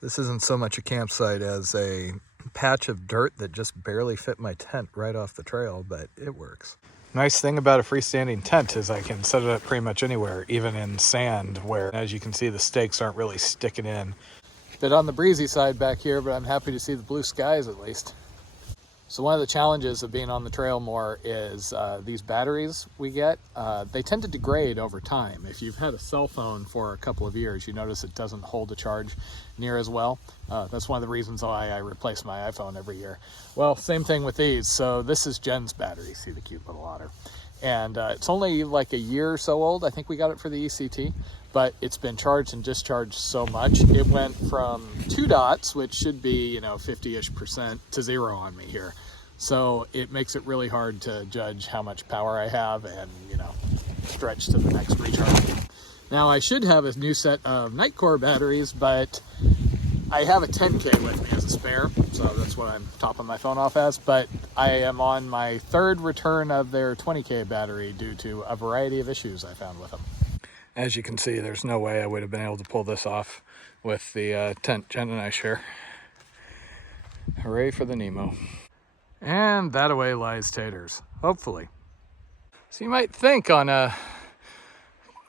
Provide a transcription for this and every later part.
This isn't so much a campsite as a patch of dirt that just barely fit my tent right off the trail, but it works. Nice thing about a freestanding tent is I can set it up pretty much anywhere, even in sand, where, as you can see, the stakes aren't really sticking in. Bit on the breezy side back here, but I'm happy to see the blue skies at least. So one of the challenges of being on the trail more is these batteries we get, they tend to degrade over time. If you've had a cell phone for a couple of years, you notice it doesn't hold a charge near as well. That's one of the reasons why I replace my iPhone every year. Well, same thing with these. So this is Jen's battery, see the cute little otter. And it's only like a year or so old. I think we got it for the ECT, but it's been charged and discharged so much. It went from 2 dots, which should be, 50-ish%, to 0 on me here. So it makes it really hard to judge how much power I have and, stretch to the next recharge. Now I should have a new set of Nightcore batteries, but I have a 10K with me as a spare, so that's what I'm topping my phone off as, but I am on my 3rd return of their 20K battery due to a variety of issues I found with them. As you can see, there's no way I would have been able to pull this off with the tent Jen and I share. Hooray for the Nemo. And that away lies Taters, hopefully. So you might think on a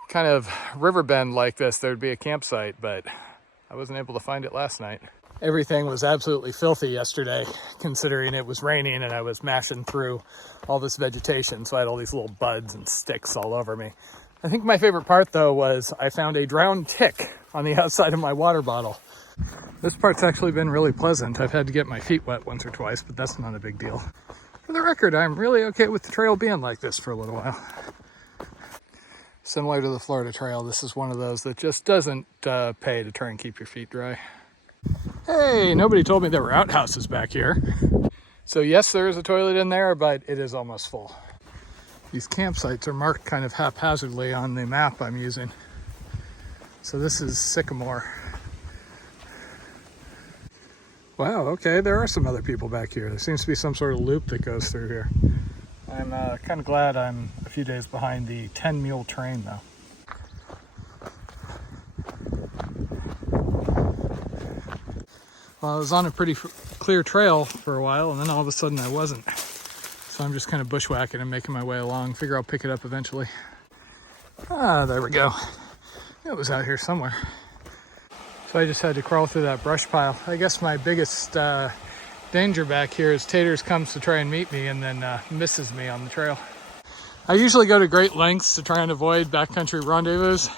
kind of river bend like this there'd be a campsite, but I wasn't able to find it last night. Everything was absolutely filthy yesterday, considering it was raining and I was mashing through all this vegetation, so I had all these little buds and sticks all over me. I think my favorite part, though, was I found a drowned tick on the outside of my water bottle. This part's actually been really pleasant. I've had to get my feet wet once or twice, but that's not a big deal. For the record, I'm really okay with the trail being like this for a little while. Similar to the Florida Trail, this is one of those that just doesn't pay to try and keep your feet dry. Hey, nobody told me there were outhouses back here. So yes, there is a toilet in there, but it is almost full. These campsites are marked kind of haphazardly on the map I'm using. So this is Sycamore. Wow, okay, there are some other people back here. There seems to be some sort of loop that goes through here. I'm kind of glad I'm a few days behind the 10-mule train, though. Well, I was on a pretty clear trail for a while, and then all of a sudden I wasn't. So I'm just kind of bushwhacking and making my way along. Figure I'll pick it up eventually. Ah, there we go. It was out here somewhere. So I just had to crawl through that brush pile. I guess my biggest danger back here is Taters comes to try and meet me and then misses me on the trail. I usually go to great lengths to try and avoid backcountry rendezvous,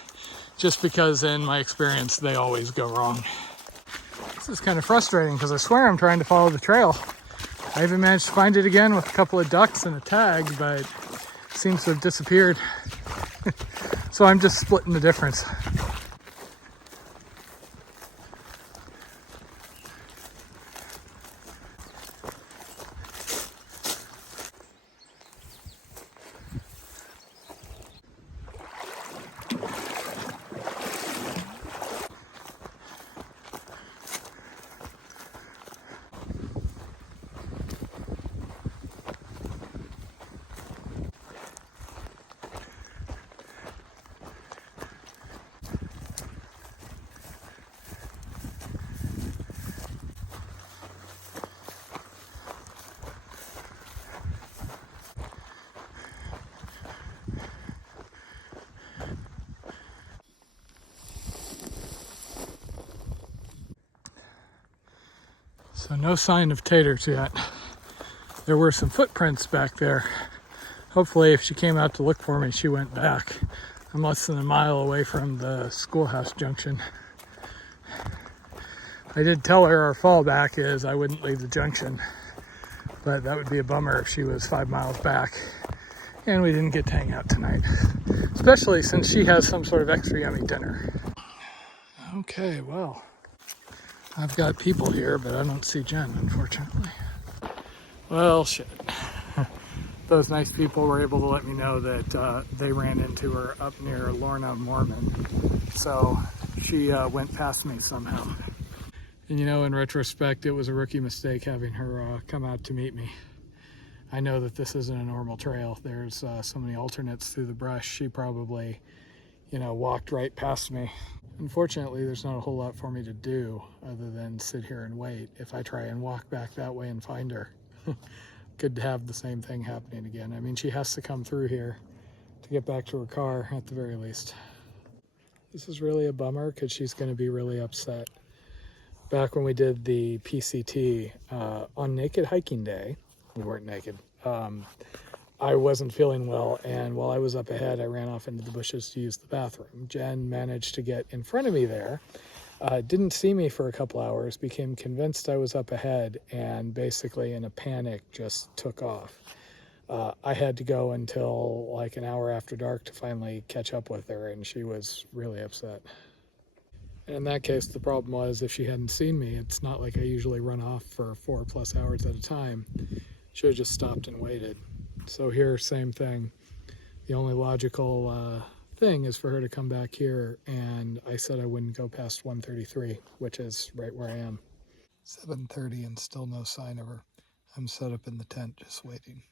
just because in my experience they always go wrong. This is kind of frustrating because I swear I'm trying to follow the trail. I even managed to find it again with a couple of ducks and a tag, but it seems to have disappeared. So I'm just splitting the difference. So no sign of Taters yet. There were some footprints back there. Hopefully if she came out to look for me, she went back. I'm less than a mile away from the schoolhouse junction. I did tell her our fallback is I wouldn't leave the junction, but that would be a bummer if she was 5 miles back and we didn't get to hang out tonight, especially since she has some sort of extra yummy dinner. Okay, well, I've got people here, but I don't see Jen, unfortunately. Well, shit. Those nice people were able to let me know that they ran into her up near Lorna, Mormon. So she went past me somehow. And in retrospect, it was a rookie mistake having her come out to meet me. I know that this isn't a normal trail. There's so many alternates through the brush. She probably, walked right past me. Unfortunately, there's not a whole lot for me to do other than sit here and wait. If I try and walk back that way and find her, could have the same thing happening again. I mean, she has to come through here to get back to her car at the very least. This is really a bummer because she's going to be really upset. Back when we did the PCT on Naked Hiking Day, we weren't naked. I wasn't feeling well, and while I was up ahead, I ran off into the bushes to use the bathroom. Jen managed to get in front of me there, didn't see me for a couple hours, became convinced I was up ahead, and basically in a panic just took off. I had to go until like an hour after dark to finally catch up with her, and she was really upset. In that case, the problem was if she hadn't seen me, it's not like I usually run off for 4+ hours at a time. She would have just stopped and waited. So here, same thing. The only logical thing is for her to come back here, and I said I wouldn't go past 133, which is right where I am. 7:30 and still no sign of her. I'm set up in the tent just waiting.